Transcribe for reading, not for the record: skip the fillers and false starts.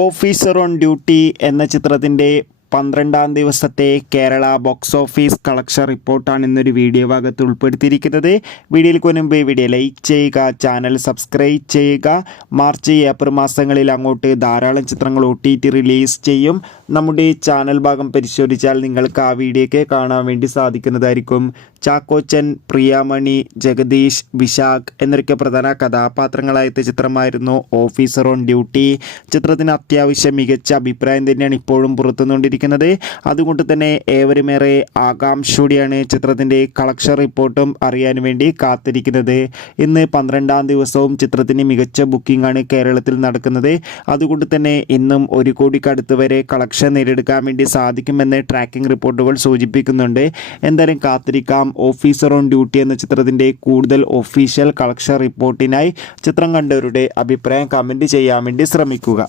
Officer on duty എന്ന ചിത്രത്തിൻ്റെ 12-ാം ദിവസത്തെ കേരള ബോക്സ് ഓഫീസ് കളക്ഷൻ റിപ്പോർട്ടാണ് ഇന്നൊരു വീഡിയോ ഭാഗത്ത് ഉൾപ്പെടുത്തിയിരിക്കുന്നത്. വീഡിയോയിൽ മുൻപ് വീഡിയോ ലൈക്ക് ചെയ്യുക, ചാനൽ സബ്സ്ക്രൈബ് ചെയ്യുക. മാർച്ച് ഏപ്രിൽ മാസങ്ങളിൽ അങ്ങോട്ട് ധാരാളം ചിത്രങ്ങൾ OTT റിലീസ് ചെയ്യും. നമ്മുടെ ചാനൽ ഭാഗം പരിശോധിച്ചാൽ നിങ്ങൾക്ക് ആ വീഡിയോയ്ക്ക് കാണാൻ വേണ്ടി സാധിക്കുന്നതായിരിക്കും. ചാക്കോച്ചൻ, പ്രിയാമണി, ജഗദീഷ്, വിശാഖ് എന്നൊക്കെ പ്രധാന കഥാപാത്രങ്ങളായ ചിത്രമായിരുന്നു ഓഫീസർ ഓൺ ഡ്യൂട്ടി. ചിത്രത്തിന് അത്യാവശ്യം മികച്ച അഭിപ്രായം തന്നെയാണ് ഇപ്പോഴും പുറത്തുനിന്നുകൊണ്ടിരിക്കുന്നത്. അതുകൊണ്ട് തന്നെ ഏവരുമേറെ ആകാംക്ഷയോടെയാണ് ചിത്രത്തിൻ്റെ കളക്ഷൻ റിപ്പോർട്ടും അറിയാൻ വേണ്ടി കാത്തിരിക്കുന്നത്. ഇന്ന് 12-ാം ദിവസവും ചിത്രത്തിന് മികച്ച ബുക്കിംഗ് ആണ് കേരളത്തിൽ നടക്കുന്നത്. അതുകൊണ്ട് തന്നെ ഇന്നും 1 കോടിക്കടുത്ത് വരെ കളക്ഷൻ നേടിയെടുക്കാൻ വേണ്ടി സാധിക്കുമെന്ന് ട്രാക്കിംഗ് റിപ്പോർട്ടുകൾ സൂചിപ്പിക്കുന്നുണ്ട്. എന്തായാലും കാത്തിരിക്കാം. ഓഫീസർ ഓൺ ഡ്യൂട്ടി എന്ന ചിത്രത്തിൻ്റെ കൂടുതൽ ഒഫീഷ്യൽ കളക്ഷൻ റിപ്പോർട്ടിനായി ചിത്രം കണ്ടവരുടെ അഭിപ്രായം കമൻറ്റ് ചെയ്യാൻ വേണ്ടി ശ്രമിക്കുക.